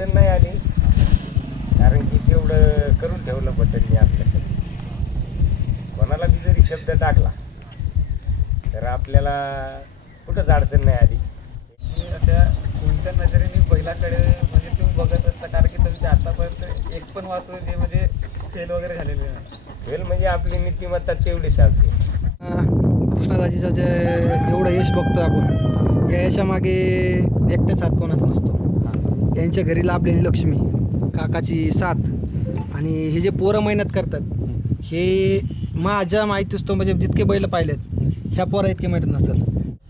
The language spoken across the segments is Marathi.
अडचण नाही आली, कारण की तेवढं करून ठेवलं बटननी आपल्यासाठी. कोणाला बी जरी शब्द टाकला तर आपल्याला कुठंच अडचण नाही आली. अशा कोणत्या नजरेने बैलाकडे म्हणजे तुम्ही बघत असता, कारण की तुमचे आतापर्यंत एक पण वासरू जे म्हणजे फेल वगैरे झालेले नाही. फेल म्हणजे आपली नीतिमत्ता तेवढी सांगते. कृष्णादाजीचं जे एवढं यश बघतो आपण, या यशामागे एकट्याच हात कोणाचा नसतो. यांच्या घरी लाभलेली लक्ष्मी, काकाची साथ आणि हे जे पोरं मेहनत करतात, हे माझ्या माहितीच तो म्हणजे जितके बैल पाहिलेत ह्या पोरा इतके मेहनत नसेल.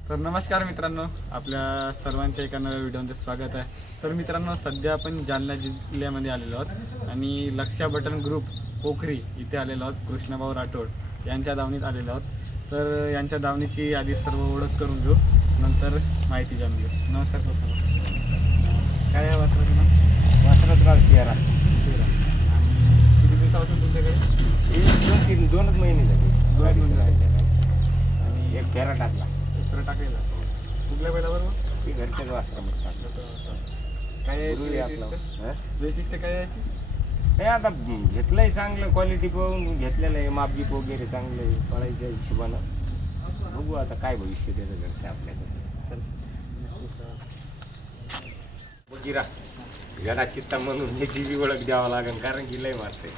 तर नमस्कार मित्रांनो, आपल्या सर्वांच्या एका नव्या व्हिडिओमध्ये स्वागत आहे. तर मित्रांनो, सध्या आपण जालना जिल्ह्यामध्ये आलेलो आहोत आणि लक्ष्या बटन ग्रुप पोखरी इथे आलेलो आहोत. कृष्णाभाऊ राठोड यांच्या दावणीत आलेलो आहोत. तर यांच्या दावणीची आधी सर्व ओळख करून घेऊ, नंतर माहिती जाणून घेऊ. नमस्कार कृष्णाभाऊ. काय आहे वासराचं नाव? वासरतराव शियारा. आणि किती दिवसापासून तुमच्याकडे? हे दोनच महिने झाले. 2 महिने झाले. आणि एक फेरा टाकला. चित्र टाकलेला कुठल्या बैलाबरोबर? ती घरच्याच वासरामध्ये टाकलं. काय गुरु आहे आपलं. यायची वैशिष्ट्य काय यायची? हे आता घेतलंय चांगलं, क्वालिटी पाहून घेतलेलं आहे, मापदीप वगैरे चांगलं आहे, पळायच्या हिशोबानं. बघू आता काय भविष्य त्याचं घरचं आपल्याकडे. बघिरा याला चित्ता म्हणून याची बी ओळख द्यावं लागेल, कारण की लय मारते.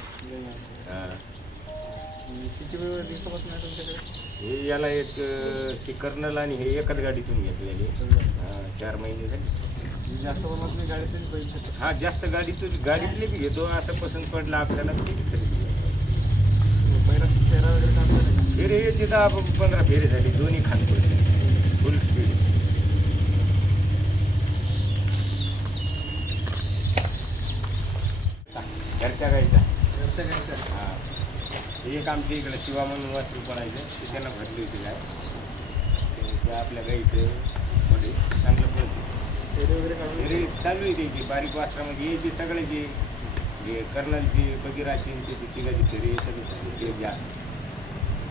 किती दिवसापासून आहे तुमच्याकडे? हे याला एक ते कर्नल आणि हे एकच गाडीतून घेतलेले. 4 महिने झाले. जास्त प्रमाणात मी गाडीतून पैसे. हा, जास्त गाडीतले बी घेतो. असं पसंत पडलं आपल्याला ते बी खरेदी. पहिला फेरा वगैरे काम झालं? फेरे हे तिथं 15 फेरे झाले, दोन्ही खान पडले, फुल स्पीड. घरच्या गाईचा. घरच्या गायचं. हा, एक आमच्या इकडं शिवा म्हणून वासरू पडायचं, ते त्यांना भरली होती गाय. ते आपल्या गाईचं मध्ये चांगलं पडतं. फेरे वगैरे काढून फेरे चालू आहे त्याची बारीक वासरामध्ये. हे जे सगळ्याचे जे कर्नलची, बगीराची, त्याची तिघाची फेरे येतात ते घ्या.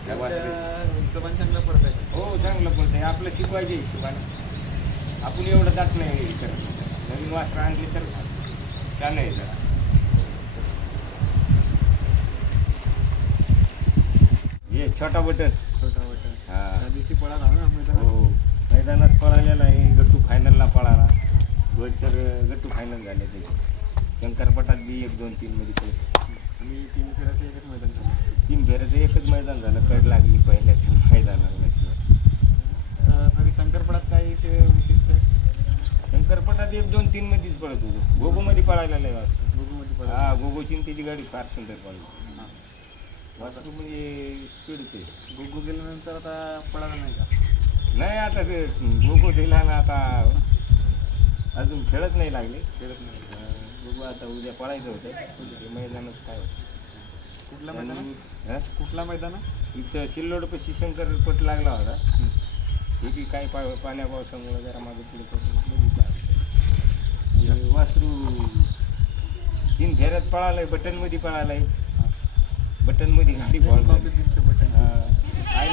त्या वासराची हिशोबाने चांगलं पडत आहे. हो, चांगलं पडतं आहे. आपलं शिकवायचे हिशोबाने. आपण एवढं जात नाही हे करत. नवीन वासरं आणली तर छान आहे जरा. हे छोटा बटन. छोटा बटन. हा, त्या दिवशी पळाला ना मैदानात. हो, मैदानात पळालेला आहे. गट्टू फायनलला पळाला. 2-4 गट्टू फायनल झाले त्याचे. शंकरपटात बी 1-2-3 मध्ये पळतो. आणि 3 फेऱ्याचं एकच मैदान झालं. 3 फेऱ्याचं एकच मैदान झालं. कड लागली पहिल्याच मैदानाला. तरी शंकरपडात काही विशिष्ट आहे? शंकरपटात 1-2-3 मध्येच पळत होतो. गोगोमध्ये पळायला नाही वाजतो. गुगूमध्ये पळाला. हा, गोगोची त्याची गाडी फार सुंदर पळली. वासरू म्हणजे स्पीडच आहे. गुगू गेल्यानंतर आता पळाला नाही का? नाही, आता ते गोगो दिला ना, आता अजून खेळत नाही लागले. खेळत नाही. बघू आता उद्या पळायचं होतं. ते मैदानात काय होतं. कुठला मैदान? हा? कुठला मैदान? इथं सिल्लोडपाशी शंकरपट लागला होता. हे बी काय पाण्या पावसामुळे जरा मागे पुढे करून बघू काय. हे वासरू 3 फेऱ्यात पळालंय. बटनमध्ये पळालंय. बटनमध्ये गाडी पळाली. काय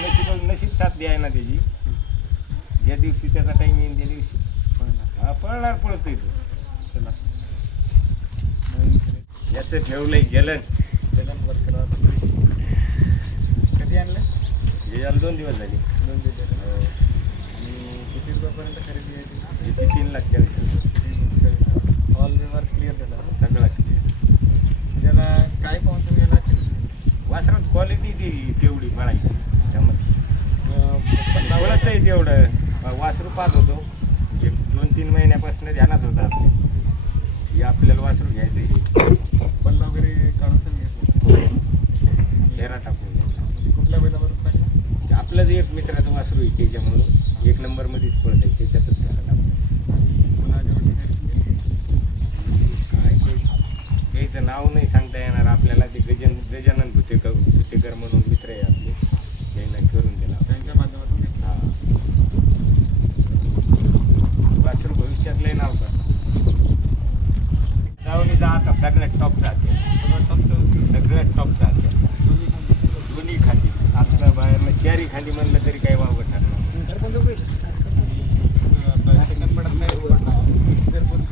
नशीब साथ द्याय ना त्याची. ज्या दिवशी त्याचा टाईम येईल त्या दिवशी पळणार, पळतोय तो. चला, याचं ठेवलंय जलन. कधी आणलं? हे याला 2 दिवस झाले. 2 दिवस. हो. आणि किती रुपयापर्यंत खरेदी आहे? याची 3,40,000. ऑल व्यवहार क्लिअर झाला. सगळा क्लिअर. त्याला काय पाहून तुम्ही याला वासरात क्वालिटी ती तेवढी पळायची. त्यामध्ये पळत आहे तेवढं. वासरू पाहत होतो 1-2-3 महिन्यापासून ध्यानात होता. हे आपल्याला वासरू घ्यायचं. हे पल्ला वगैरे काढून सांगितलं. फेरा टाकून घ्यायचा. कुठल्या बैलाबरोबर टाकलं? आपलं जे एक मित्राचं वासरू आहे त्याच्यामुळं 1 नंबरमध्येच पळत आहे. त्याच्यातच फेरा टाकून. पुन्हा जेवढी खरेदी काय त्याचं नाव नाही सांगता येणार आपल्याला. ते गजानन भुतेकर म्हणून मित्र आहे आपले, त्यांना करून दिला. त्यांच्या माध्यमातून घेतलं. हा, वासरू भविष्यात लय नाव का दावणीचा आता सगळ्यात टॉपचा आहे. सगळ्यात टॉपचा आहे. दोन्ही खाली आपलं बाहेरनं 4ही खाली म्हणलं तरी काही वावगं ठरणार.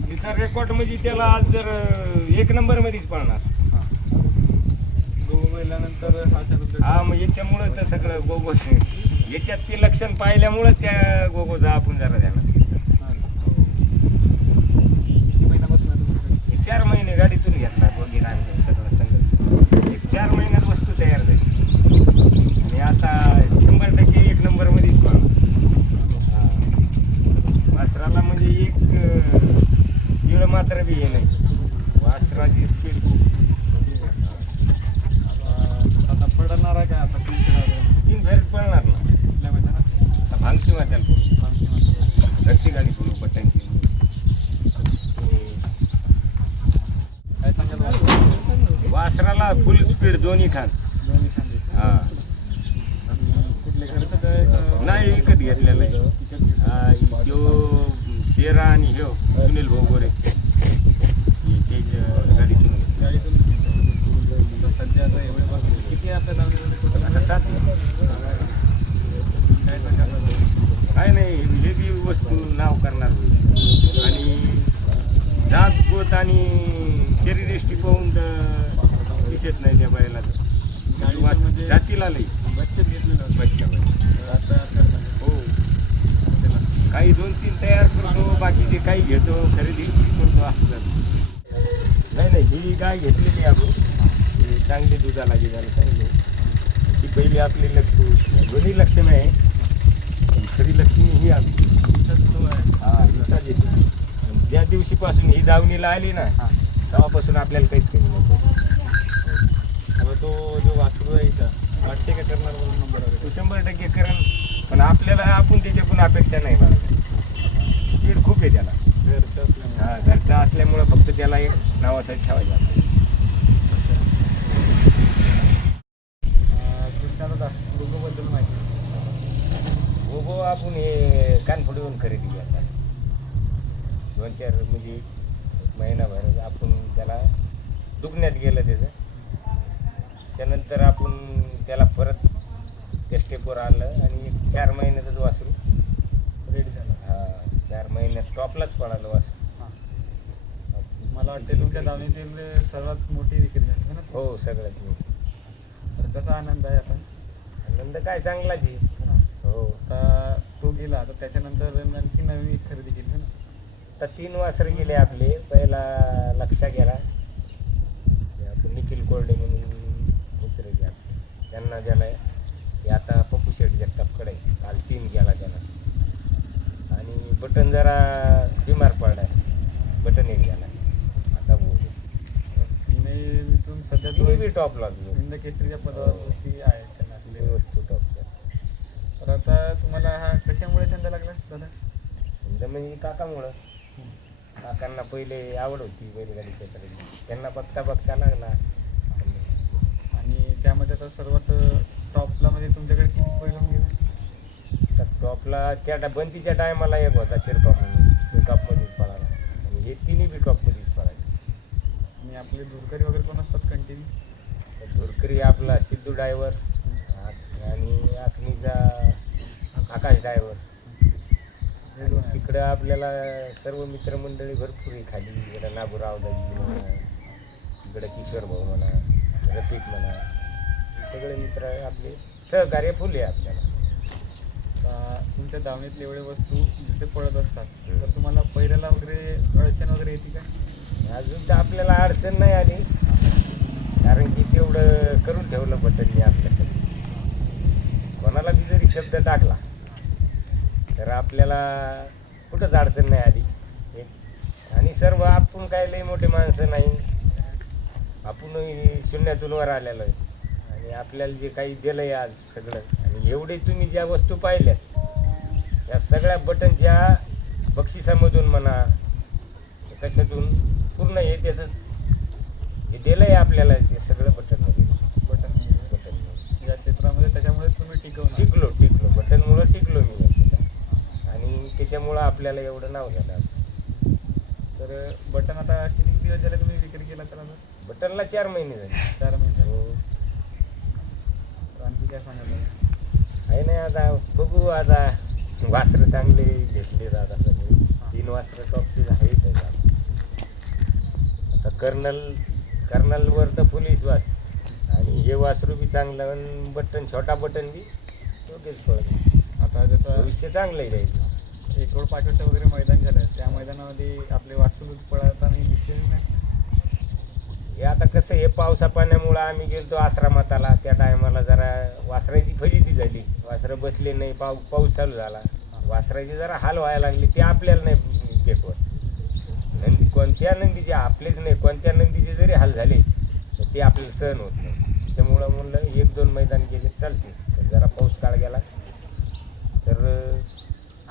तिचा रेकॉर्ड जॅकपॉट म्हणजे त्याला आज जर 1 नंबर मध्येच पळणार. हां गोगो बैलानंतर हा शरद हा मग याच्यामुळं तर सगळं गोगो याच्यात ते लक्षण पाहिल्यामुळं त्या गोगोचा आपण जरा ध्यानात घेतला. हां किती महिन्यापासून आहे तुमच्याकडे? 4 महिने गाडीतून घेतला गोगी आणलं सगळं संगत. एक 4 महिन्यात वस्तू तयार झाली आणि आता 100% 1 नंबर मध्येच पळणार. वासराला म्हणजे एक वेळ मात्र बी हे नाही. वासराची स्पीड आता पडणार आहे काय आता 3 फेरीत पळणार ना. कुठल्या मैदानात? आता भांगशी वाट्याला पळू. आमची मात्र घरची गाडी पळू पट्ट्यांची. काय सांगाल वासरू? वासराला फुल स्पीड दोन्ही खान. दोन्ही खांदे हा आणि कुठले घरचं काय का? नाही विकत घेतलेलं आहे. हा तो शेरा आणि ह्यो सुनील भोगोरे गाडीतून घेतलं. गाडीतून तर सध्या आता एवढे बघ किती आपल्या दावणीमध्ये टोटल आता 7 काय सांगाल काय नाही हे बी वस्तू नाव करणार होईल आणि जात गोत आणि शरीरयष्टी पाहून तर दिसत नाही त्या बायला. गाडीमध्ये जातीला लई बच्चे घेतलेलं बच्चा तयार करतात हो. काही 2-3 तयार करतो बाकीचे काही घेतो खरेदी करतो असं जातं. नाही ही गाय घेतलेली आपण ही चांगली दुधाला गिजायला चांगली. ती पहिली आपली लक्ष्मी दोन्ही लक्ष्मी आहे पण खरी लक्ष्मी ही आपली. हा हिचाच येते. ज्या दिवशीपासून ही दावणीला आली ना हां तेव्हापासून आपल्याला काहीच कमी नको. आता तो जो वासरू आहे इथं वाटते का करणार म्हणून नंबर तो वगैरे 100% करण पण आपल्याला आपण त्याच्याकडून अपेक्षा नाही मला. स्पीड खूप आहे त्याला. घरचं असल्यामुळे हा घरचा असल्यामुळं फक्त त्याला एक नावासाठी ठेवायचं आपल्याला. कृष्णाला लोगोबद्दल माहिती हो आपण हे कानफोडीवरून खरेदी करतात 2-4 म्हणजे 1 महिनाभर आपण त्याला दुखण्यात गेलं त्याचं. त्यानंतर आपण त्याला परत त्या स्टेपवर आणलं आणि एक 4 महिन्यातच वासरू रेडी झाला. हा 4 महिन्यात टॉपलाच पळालं वासरू. हां मला वाटते तुमच्या दावणीतील सर्वात मोठी विक्री झाली ना. हो सगळ्यात मोठी. तर कसा आनंद आहे आता? आनंद काय चांगलाच आहे. हो आता तो गेला तर त्याच्यानंतर आणखी नवीन एक खरेदी केली ना. आता 3 वासरं गेले आपले. पहिला लक्षा गेला ते आपण निखिल कोरडे म्हणून मित्र घ्या त्यांना दिलाय. ते आता पप्पू शेठ जगतापकडे काल 3 गेला त्याला आणि बटन जरा बिमार पडलाय. बटन एक गेला आता तिने सध्या तिने बी टॉप लागलो. हिंद केसरीच्या पदावरती आहे त्यांना असलेली वस्तू टॉपच्या. तर आता तुम्हाला हा कशामुळे छंद लागला दादा? समजा म्हणजे काकामुळं. काकांना पहिले आवड होती बैलगाडी क्षेत्राची. त्यांना बघता लागला. आणि त्यामध्ये आता सर्वात टॉपला म्हणजे तुमच्याकडे किती बैल होऊन गेले? तर टॉपला त्या बंतीच्या टायमाला एक होता शिरपा म्हणून तो टॉपमध्येच पळाला आणि हे तिन्ही बी टॉपमध्येच पळाले. आणि आपले दूरकरी वगैरे कोण असतात कंटिन्यू? धुरकरी आपला सिद्धू ड्रायव्हर आणि आखणीचा आकाश ड्रायव्हर. तिकडं आपल्याला सर्व मित्रमंडळी भरपूर आहे खाली. इकडं नागूराव दाजी म्हणा, इकडं किशोर भाऊ म्हणा, रफिक म्हणा, हे सगळे मित्र आपले सहकार्य फुल आहे आपल्याला. तुमच्या दावणीतले एवढे वस्तू जसे पडत असतात तर तुम्हाला पहिल्याला वगैरे अडचण वगैरे येते का? अजून तर आपल्याला अडचण नाही आली कारण की तेवढं करून ठेवलं बटननी आपल्याकडे. कोणाला बी जरी शब्द टाकला तर आपल्याला कुठंच अडचण नाही आली. आणि सर्व आपण काय लई मोठे माणसं नाही. आपण शून्यातून वर आलेलो आहे आणि आपल्याला जे काही दिलं आहे आज सगळं आणि एवढे तुम्ही ज्या वस्तू पाहिल्यात या सगळ्या बटनच्या बक्षिसामधून म्हणा कशातून पूर्ण हे त्याचं हे दिलं आहे आपल्याला ते सगळं बटनमध्ये. या क्षेत्रामध्ये त्याच्यामुळे तुम्ही टिकलो बटनमुळं टिकलो मी या क्षेत्रात आणि त्याच्यामुळं आपल्याला एवढं नाव झालं. तर बटन आता किती दिवस झाले तुम्ही विक्री केला? तर आता बटनला 4 महिने झाले. 4 महिने. हो तर आणखी काय सांगायला आहे नाही. आता बघू आता वासरं चांगले घेतले आता सगळे 3 वासरं टॉपचे आहेत. कर्नलवर तर फुल विश्वास. आणि हे वासरू बी चांगलं आणि बटन छोटा बटन बी योग्यच पळत. आता जसं भविष्य चांगलं आहे त्याचं. एकरोड पाठवचं वगैरे मैदान झालं त्या मैदानामध्ये आपले वासरू पळताना दिसले नाही. हे आता कसं हे पावसा पाण्यामुळं आम्ही गेलतो आश्रमाताला त्या टायमाला जरा वासराची फजिती झाली. वासरं बसले नाही, पाऊस चालू झाला, वासराचे जरा हाल व्हायला लागले. ते आपल्याला नाही टेकवत. नंदी कोणत्या नंदीचे आपलेच नाही, कोणत्या नंदीचे जरी हाल झाले तर ते आपल्याला सहन होत नाही. त्याच्यामुळं म्हणलं 1-2 मैदान गेले चालते. तर जरा पाऊस काळ गेला तर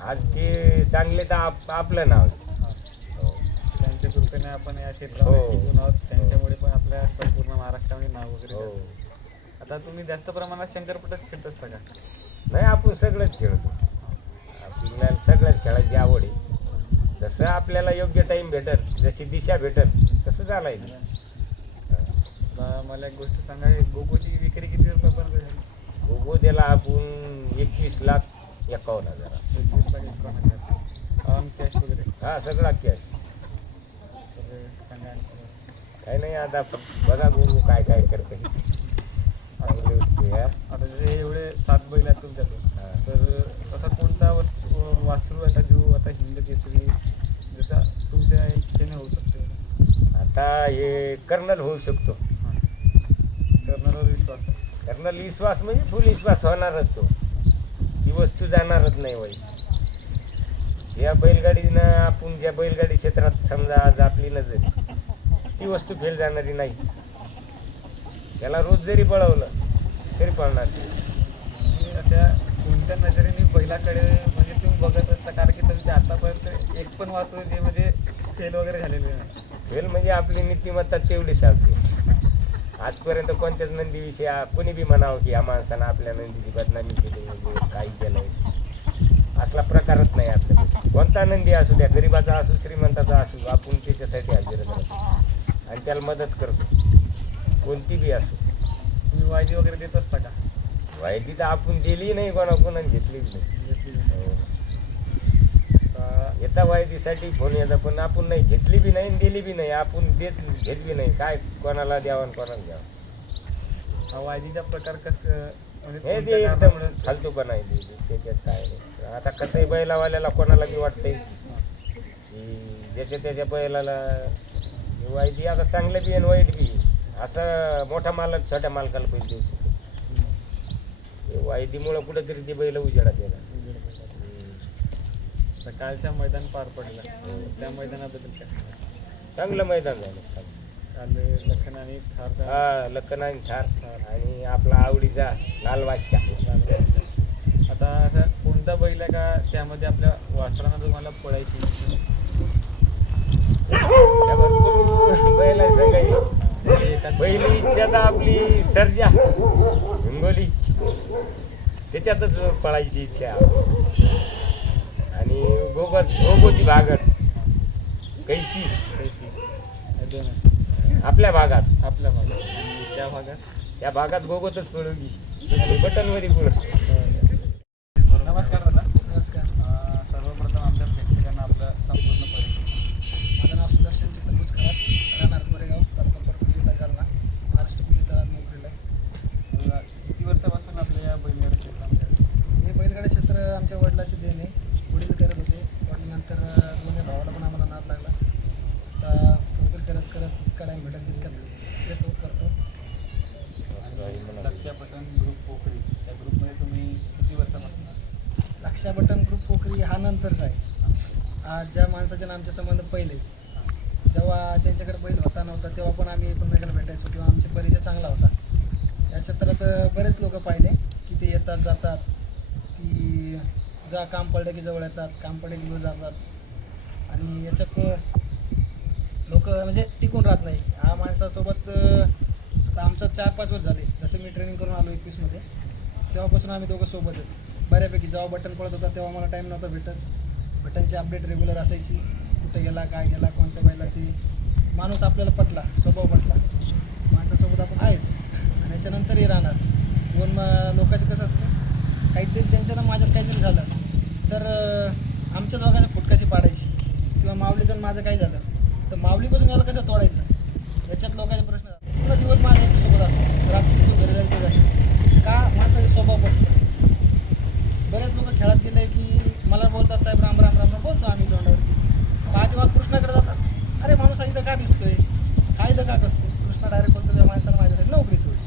आज ते चांगले तर आपलं नाव आहे. त्यांच्या कृपेने आपण या क्षेत्रात टिकून आहोत. त्यांच्यामुळे पण आपल्या संपूर्ण महाराष्ट्रामध्ये नाव वगैरे झालं. आता तुम्ही जास्त प्रमाणात शंकरपटच खेळत असता का? नाही, आपण सगळंच खेळतो. आपल्याला सगळ्याच खेळायची आवड आहे. जसं आपल्याला योग्य टाईम भेटल, जशी दिशा भेटल तसं चालायचं. आता मला एक गोष्ट सांगा, गोगोची विक्री किती रुपयापर्यंत झाली? गोगो त्याला आपण 21,51,000. 21,51,000 ऑन कॅश वगैरे? हा, सगळा कॅश. तर सांगा. काही नाही, आता बघा गोगो काय काय करते. चांगली वस्तू आहे. आता जे एवढे 7 बैल आहेत तुमच्याकडे, तर असा कोणता वासरू आता जो आता हिंद केसरी जसा तुमच्या इच्छेने होऊ शकतो? आता हे कर्नल होऊ शकतो. कर्नलवर विश्वास आहे? कर्नल विश्वास म्हणजे फुल विश्वास होणारच. तो ती वस्तू जाणारच नाही बाई. या बैलगाडीनं आपण ज्या बैलगाडी क्षेत्रात समजा आज आपली नजर, ती वस्तू फेल जाणारी नाहीच. त्याला रोज जरी पळवलं तरी पळणार. अशा कोणत्या नजरेने बैलाकडे म्हणजे तुम्ही बघत असता? कारण की तुमच्या आतापर्यंत एक पण वासरू जे म्हणजे फेल वगैरे झालेले नाही. फेल म्हणजे आपली नीतिमत्ता तेवढी सांगते. आजपर्यंत कोणत्याच नंदीविषयी कोणी बी म्हणावं की या माणसानं आपल्या नंदीची बदनामी केली, म्हणजे काही केलं, असला प्रकारच नाही आपल्याकडे. कोणता नंदी असू द्या, गरिबाचा असू श्रीमंताचा असू, आपण त्याच्यासाठी हजर करतो आणि त्याला मदत करतो, कोणती बी असू. तुम्ही वायदी वगैरे देत असता का? वाईटी तर आपण दिली नाही, कोणाकोणा घेतलीच नाही. येता वायदीसाठी फोन येतात, पण आपण नाही घेतली बी नाही, दिली बी नाही, आपण घेत बी नाही. काय कोणाला द्यावं आणि कोणाला द्यावं. हा वायदीचा प्रकार कसं म्हणजे हे ते एकदम फालतूपणा आहे ते. त्याच्यात काय नाही. आता कसंही बैलावाल्याला कोणाला बी वाटतंय की ज्याच्या त्याच्या बैलाला वाईदी आता चांगलं बी आणि वाईट बी. असं मोठा मालक छोट्या मालकाला पैसे देऊ शकतो. वायदीमुळं कुठंतरी ते बैल उजेडात येणार. कालच्या मैदान पार पडलं, त्या मैदानाबद्दल काय? चांगलं मैदान झालं काल लखन आणि ठार. हा, लखन आणि ठार आणि आपला आवडीचा लाल बादशाह. आता असं कोणता बैल आहे का त्यामध्ये आपल्या वासरांना तुम्हाला पळायची बैल आहे सगळी? पहिली इच्छा तर आपली सर्जा हिंगोली, त्याच्यातच पळायची इच्छा. आणि गोगोची भागत कैची आपल्या भागात आणि त्या भागात गोगोतच पळवली आणि बटनवरी पुढं. नमस्कार दादा. नमस्कार. सर्वप्रथम आमच्या प्रेक्षकांना आपलं संपूर्ण परिचय. माझं नाव सुदर्शन चित्रभूज खरात, राहणार कोरेगाव, तालुका जिल्हा जालना, महाराष्ट्र पोलीस दलात नोकरीला आहे. किती वर्षापासून आपल्या या बैलगाडी क्षेत्रामध्ये? हे बैलगाडी क्षेत्र आमच्या वडिलाचे देण आहे. वडील करत होते, वडिलांनंतर दोन्ही भावाला पण आम्हाला नाद लागला. आता नोकरी करत करत करायला भेटत तितक्यात येतो करतो. लक्ष्या बटन ग्रुप पोखरी, त्या ग्रुपमध्ये तुम्ही किती वर्षापासून? लक्ष्या बटन ग्रुप पोखरी हा नंतरचा आहे. आज ज्या माणसाचे आणि आमचे संबंध पहिले, जेव्हा त्यांच्याकडे बैल होता नव्हता तेव्हा पण आम्ही एकमेकांना भेटायचो किंवा आमचे परिचय चांगला होता. या क्षेत्रात बरेच लोक पाहिले की ते येतात जातात, की जा काम पडलं की जवळ येतात, काम पडले की घेऊन जातात. आणि याच्यात लोक म्हणजे टिकून राहत नाही. हा माणसासोबत आता आमचं 4-5 वर्ष झाले. जसं मी ट्रेनिंग करून आलो 21मध्ये, तेव्हापासून आम्ही दोघं सोबत आहेत बऱ्यापैकी. जेव्हा बटन पडत होता तेव्हा मला टाईम नव्हता भेटत. बटनची अपडेट रेग्युलर असायची, कुठे गेला काय गेला कोणत्या बाईला. ते माणूस आपल्याला पटला, स्वभाव पटला, माणसासोबत आपण आहेत आणि याच्यानंतरही राहणार. दोन लोकांचं कसं असतं, काहीतरी त्यांच्यानं माझ्यात काहीतरी झालं तर आमच्या दोघांच्या फुटकाशी पाडायची, किंवा माऊलीचं माझं काही झालं तर माऊलीपासून याला कसं तोडायचं याच्यात लोकांचे प्रश्न पूर्ण दिवस माझा याच्यासोबत असतो, रात्री तो घरी जायचं जायचं का माझा स्वभाव पडतो. बरेच लोक खेळात गेले की मला बोलतात साहेब राम राम राम राम बोलतो आम्ही तोंडावरती. माझ्या मग कृष्णाकडे जातात, अरे माणूस इथं का दिसतोय, काय इथं का कसतोय. कृष्णा डायरेक्ट बोलतो त्या माणसाला माझ्यासाठी नोकरी सोडली.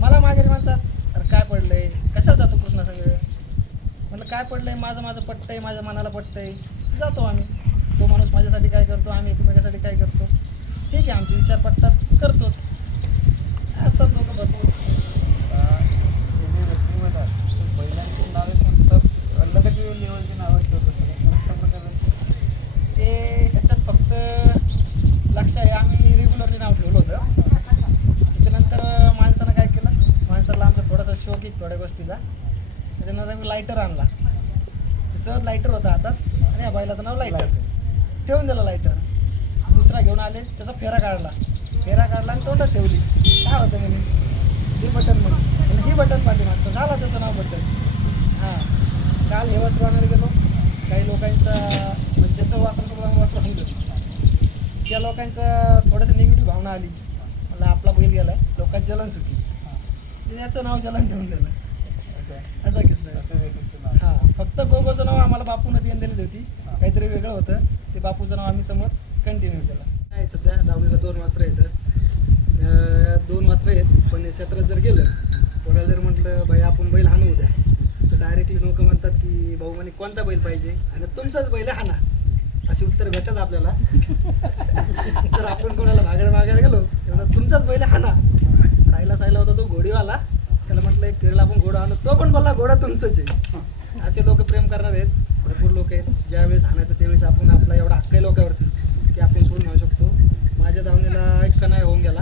मला माघारी म्हणतात अरे काय पडलंय, कशावर जातो कृष्णा संग. म्हटलं काय पडलंय, माझं पटतंय, माझ्या मनाला पटतंय, जातो आम्ही. तो माणूस माझ्यासाठी काय करतो, आम्ही एकमेकासाठी काय करतो, ठीक आहे आमचे विचार पटतात, करतोच. असतात लोक भरपूर. बैलांची नावे कोणतं लगेच लेवलची नावं ठेवतो ते ह्याच्यात फक्त लक्ष आहे, आम्ही रेग्युलरली नाव ठेवलं होतं. त्याच्यानंतर माणसानं काय केलं, माणसाला आमचा थोडासा शौक आहे थोड्या गोष्टीचा. त्याच्यानंतर आम्ही लायटर आणला. सहज लायटर होता हातात आणि या बैलाचं नाव लायटर ठेवून दिलं. लायटर दुसरा घेऊन आले, त्याचा फेरा काढला आणि तोंडात ठेवली. काय होतं म्हणे, हे बटन म्हणून, हे बटन पाठीमागचं झाला त्याचं नाव बटन. हां, काल हे वासरू आणायला गेलो, काही लोकांचा म्हणजे त्याचं वासरू होऊन गेलं. त्या लोकांचं थोडंसं निगेटिव्ह भावना आली. मला आपला बैल गेला आहे, लोकांची जलन सुटली, याचं नाव जलन ठेवून दिलं. असा किस्सा आहे. हां, फक्त गोगोचं नाव आम्हाला बापूनं देऊन दिलेली होती, काहीतरी वेगळं होतं. ते बापूचं नाव आम्ही समोर कंटिन्यू केलं. काय सध्या दावणीला 2 वासरं येतं, 2 वासरं आहेत. पण क्षेत्रात जर गेलं, कोणाला जर म्हटलं भाई आपण बैल हाणू उद्या, तर डायरेक्टली लोक म्हणतात की भाऊ म्हणे कोणता बैल पाहिजे आणि तुमचाच बैल हाणा, अशी उत्तर भेटतात आपल्याला. तर आपण कोणाला मागायला गेलो तर तुमचाच बैल हाणा. सायला होता तो घोडीवाला, त्याला म्हटलं एक फेरीला आपण घोडा आणू, तो पण बोलला घोडा तुमचंच आहे. असे लोक प्रेम करणार आहेत, भरपूर लोक आहेत. ज्यावेळेस हाणायचं त्यावेळेस आपण आपला एवढा हक्क आहे लोकांवरती की आपण सोडून घेऊ शकतो. माझ्या धावणीला एक कणाय होऊन गेला,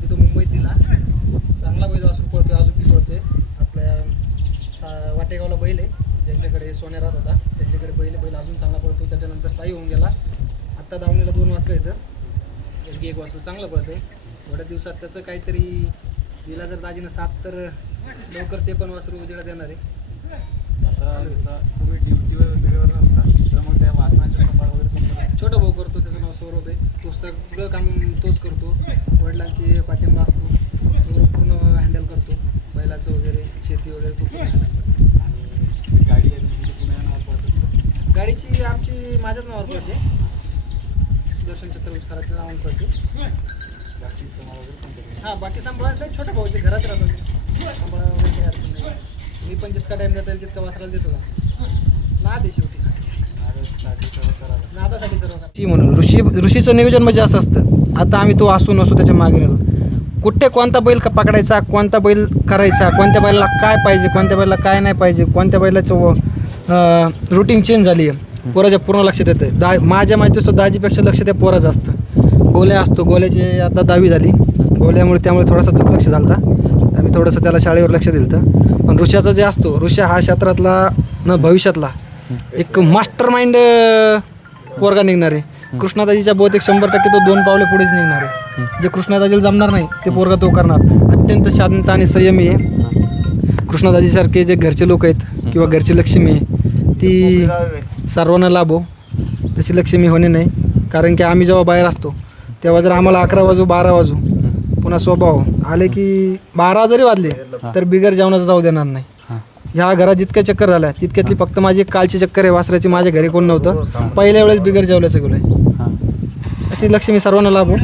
मी तो मुंबईत दिला. चांगला बैल वासरू पळतोय, अजून पळतोय. आपल्या वाटेगावला बैल आहे, ज्यांच्याकडे सोन्या राहत होता त्यांच्याकडे बैल अजून चांगला पळतो. त्याच्यानंतर साई होऊन गेला. आत्ता धावणीला 2 वासरं येतं, एक वासरू चांगलं पळतंय. थोड्या दिवसात त्याचं काहीतरी दिला जर दाजीनं साथ तर लवकर ते पण वासरू उजेडात येणार आहे. तुम्ही ड्युटीवर वेगवेगळ्यावर नसता तर मग त्या वासनाच्या सांभाळ वगैरे छोटा भाऊ करतो, त्याचं नाव सौरभ आहे. तो सगळं काम तोच करतो. वडिलांची पाठिंबा असतो, सौरभ पूर्ण हँडल करतो. बैलाचं वगैरे शेती वगैरे तो पूर्ण handle करतो. आणि गाडी आहे तुमची पुण्या नाव पडत. गाडीची आमची माझ्याच नावावर पडते, सुदर्शन चतुर्भुज करायचं नावावर पडते. बाकी समाज वगैरे कोणतं. हां, बाकी सांभाळायचं नाही, छोट्या भाऊचे घरात राहतो, सांभाळा वगैरे काही अडचण नाही. मी पण जितका टाईम देता येईल तितका वासराला देतो का, नाद आहे शेवटी, नादासाठी सर्व. म्हणून ऋषीचं नियोजन म्हणजे असं असतं. आता आम्ही तो असू नसू त्याच्या मागे नसतो, कुठे कोणता बैल पकडायचा, कोणता बैल करायचा, कोणत्या बैलाला काय पाहिजे, कोणत्या बैलाला काय नाही पाहिजे, कोणत्या बैलाचं रुटीन चेंज झाली आहे, पोराच्या पूर्ण लक्ष देतं. माझ्या माहितीचं दाजीपेक्षा लक्ष त्या पोराचं असतं. गोल्या असतो, गोल्याची आता 10वी झाली, गोल्यामुळे त्यामुळे थोडासा दुर्लक्ष झालं होता. आम्ही थोडंसं त्याला शाळेवर लक्ष दिलं होतं. पण ऋषाचं जे असतो, ऋषा हा क्षेत्रातला न भविष्यातला एक मास्टर माइंड पोरगा निघणार आहे. कृष्णादाजीच्या बहुतेक 100% तो 2 पावले पुढेच निघणार आहे. जे कृष्णादाजीला जमणार नाही ते पोरगा तो करणार. अत्यंत शांत आणि संयमी आहे. कृष्णादाजीसारखे जे घरचे लोक आहेत किंवा घरची लक्ष्मी आहे ती सर्वांना लाभो, तशी लक्ष्मी होणे नाही. कारण की आम्ही जेव्हा बाहेर असतो तेव्हा जर आम्हाला 11 वाजू 12 वाजू पुन्हा स्वभाव आले की 12 जरी वाजले तर बिगर जेवणाचं जाऊ देणार नाही. ह्या घरात जितक्या चक्कर झाल्या तितक्यातली फक्त माझी एक कालची चक्कर आहे वासराची. माझ्या घरी कोण नव्हतं, पहिल्या वेळेस बिगर जेवल्याचं गेलो आहे. अशी लक्ष्मी सर्वांना लाभो.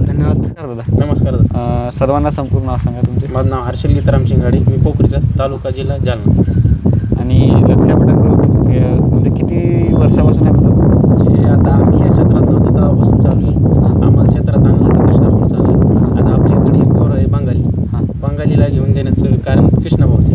धन्यवाद. दादा नमस्कार दादा. सर्वांना संपूर्ण नाव सांगा तुमचे. माझं नाव हर्षल गीताराम शिंगाडे, मी पोखरीचा, तालुका जिल्हा जालना. आणि लक्षापटन ग्रुप म्हणजे किती वर्षापासून आहे जे आता आम्ही या क्षेत्रात नव्हतं तेव्हापासून चालू आहे. आम्हाला क्षेत्रात आणलं तर कृष्णाभाऊ चालू आहे. आता आपल्याकडे एक गौरव आहे बंगालीला घेऊन देण्याचं कारण कृष्णाभाऊचे.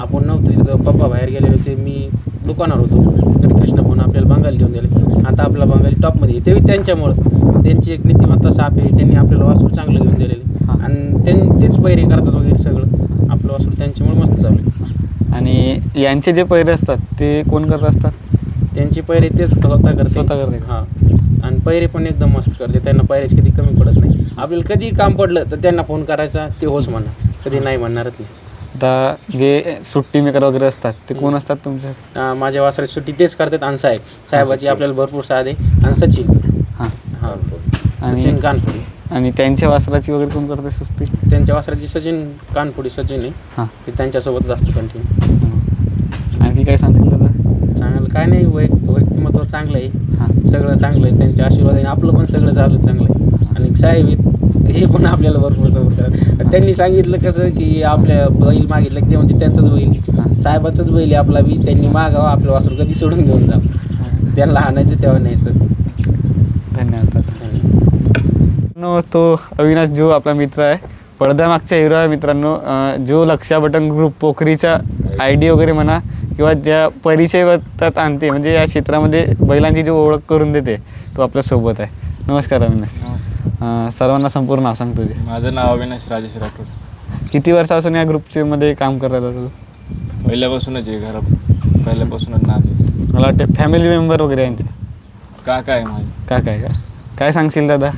आपण नव्हतं तिथं, पप्पा बाहेर गेलेले होते, मी दुकानावर होतो, तरी कृष्णाभाऊनं आपल्याला बंगाली घेऊन दिले. आता आपला बंगाली टॉपमध्ये ते त्यांच्यामुळं त्यांची एक नीतिमत्ता साफ आहे. त्यांनी आपल्याला वासूर चांगलं घेऊन दिलेले आणि तेच पैरे करतात वगैरे सगळं. आपलं वासूर त्यांच्यामुळे मस्त चालू आहे. आणि यांचे जे पैरे असतात ते कोण करत असतात? त्यांची पैरे तेच स्वतः करते. हां, आणि पैरे पण एकदम मस्त करते. त्यांना पैरेच कधी कमी पडत नाही. आपल्याला कधी काम पडलं तर त्यांना फोन करायचा, ते होच म्हणणार, कधी नाही म्हणणारच नाही. आता जे सुट्टी मेकर वगैरे असतात ते कोण असतात तुमच्या? माझ्या वासराची सुट्टी तेच करतात आणि साहेबाची आपल्याला भरपूर साथ आहे. आणि सचिन हां. हां आणि सचिन कानपुडी, आणि त्यांच्या वासराची वगैरे कोण करते सुट्टी? त्यांच्या वासराची सचिन कानपुडी सचिन आहे. हां. ते त्यांच्यासोबत असतो कंटिन्यू. आणखी काय सांगशील दादा? चांगलं काय नाही, व्यक्तिमत्व चांगलं आहे. हां. सगळं चांगलं आहे, त्यांच्या आशीर्वादाने आपलं पण सगळं चालू चांगलं आहे. आणि साहेब आहेत, हे पण आपल्याला भरपूर सपोर्ट करतात. त्यांनी सांगितलं कसं की आपल्या बैल मागितलं की ते म्हणजे त्यांचाच बैल, साहेबाचाच बैल आहे आपला बी, त्यांनी मागावं, आपलं वासरू कधी सोडून घेऊन जा, त्यांना आणायचं तेव्हा न्यायचं. धन्यवाद दादा. तो अविनाश जो आपला मित्र आहे, पडद्यामागच्या हिरो आहे मित्रांनो, जो लक्षा बटन ग्रुप पोखरीचा ID वगैरे म्हणा किंवा ज्या परिचयात आणते, म्हणजे या क्षेत्रामध्ये बैलांची जो ओळख करून देते, तो आपल्यासोबत आहे. नमस्कार अविनाश. नमस्कार. सर्वांना संपूर्ण नाव सांग तुझे. माझं नाव अविनाश राजेश राठोड. किती वर्षापासून या ग्रुपमध्ये काम करायला तू? पहिल्यापासूनच आहे, पहिल्यापासूनच नाव आहे. मला वाटते फॅमिली मेंबर वगैरे यांचे काका आहे माझे. काय काय सांगशील दादा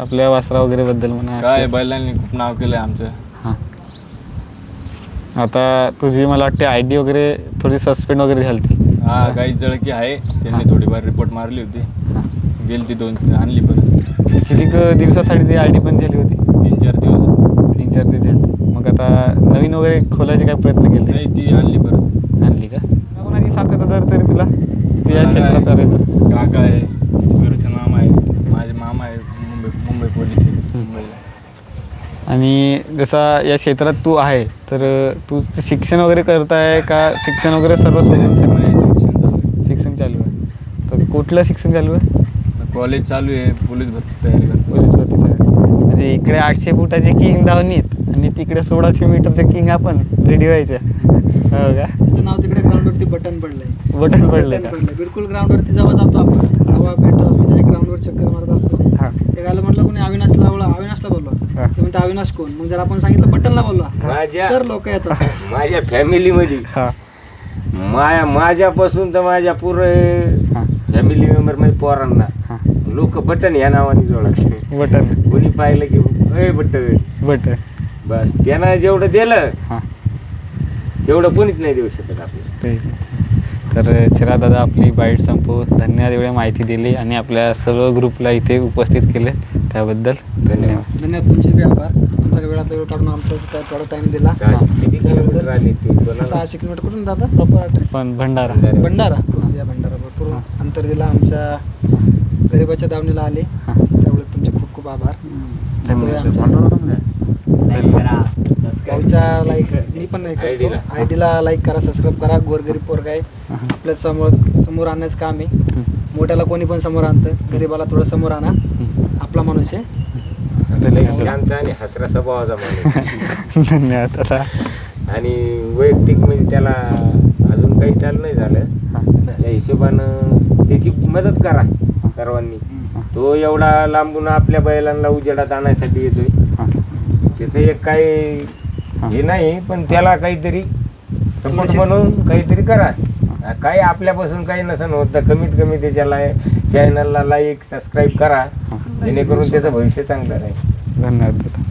आपल्या वासरा वगैरे बद्दल म्हणा? काय बैलांनी खूप नाव केलं आहे आमचं. हां. आता तुझी मला वाटते ID वगैरे थोडी सस्पेंड वगैरे झाली ती. हा, काही जळकी आहे, त्यांनी थोडीफार रिपोर्ट मारली होती, गेली ती 2 आणली परत. किती दिवसासाठी ती ID पण झाली होती? 3-4 दिवस. 3-4 दिवस. मग आता नवीन वगैरे खोलायचे काय प्रयत्न केले? नाही, ती आणली परत. आणली का? कोणाची साथ तर तरी तुला ते या क्षेत्रात आले तर? काका आहे, सुरक्षण मामा आहे, माझे मामा आहे, मुंबई पोलीस आहे मुंबईला. आणि जसा या क्षेत्रात तू आहे तर तू शिक्षण वगैरे करताय का? शिक्षण वगैरे सर्व सोडून शिक्षण चालू आहे. शिक्षण चालू आहे. तर कुठलं शिक्षण चालू आहे? कॉलेज चालू आहे, पोलीस भरती तयारी करतो. पोलीस भरतीचं आहे. म्हणजे इकडे 800 फुटाचे किंग धावणीत आणि तिकडे 1600 मीटरचे किंग आपण रेडी व्हायचे. हो का? त्याचं नाव तिकडे ग्राउंडवरती बटन पडलंय. बटन पडलंय का? बिलकुल ग्राउंडवरती जेव्हा जातो आपण, तेव्हा भेटतो, म्हणजे ग्राउंडवर चक्कर मारत असतो. हां. ते गायला म्हटलं कोणी अविनाशला बोलवा, हां. ते म्हणते अविनाश कोण? मग जर आपण सांगितलं बटनला बोलवा तर लोक येतात. माझ्या फॅमिलीमध्ये हां. माझ्यापासून तर माझ्या पूर्ण हां. फॅमिली मेंबर मध्ये पोरांना हां. लोक बटन या नावाने जोडायचे. बटन कोणी पाहिलं की बटन, बटन. बस त्यानं जेवढं दिलं हां. तेवढं कोणीच नाही देऊ शकत आपल्याला. ठीक आहे. तर चला दादा, आपली बाईट संपवू. धन्यवाद एवढी माहिती दिली आणि आपल्या सर्व ग्रुपला इथे उपस्थित केले त्याबद्दल धन्यवाद. धन्यवाद. तुमचे बी आभार. तुमच्या वेळात वेळ काढून आमच्या थोडा टाइम दिला. किती किलोमीटर आले ते बोला ना. 600 किलोमीटर कुठून जातात प्रॉपर ॲड्रेस? पण भंडारा. भंडारा. या भंडारा भरपूर अंतर दिला, आमच्या गरिबाच्या दावणीला आले. हां. त्यामुळे तुमचे खूप खूप आभार. भाऊच्या लाईक मी पण नाही करतो. ID ला लाईक करा, सबस्क्राईब करा. गोरगरीब पोरगा आहे, आपल्या समोर आणण्याचं काम आहे. मोठ्याला कोणी पण समोर आणतं, गरीबाला थोडं समोर आणा. आपला माणूस आहे. शांत आणि हसरा स्वभावाचा माणूस. धन्यवाद दादा. आणि वैयक्तिक म्हणजे त्याला अजून काही चालू नाही झालं, त्या हिशोबानं त्याची मदत करा सर्वांनी. तो एवढा लांबून आपल्या बैलांना उजेडात आणायसाठी येतोय. त्याचं एक काही हे नाही, पण त्याला काहीतरी सपोर्ट म्हणून काहीतरी करा. काही आपल्यापासून काही नसन होत तर कमीत कमी त्याच्या चॅनलला लाईक सबस्क्राईब करा, जेणेकरून त्याचं भविष्य चांगलं राहील. धन्यवाद दादा.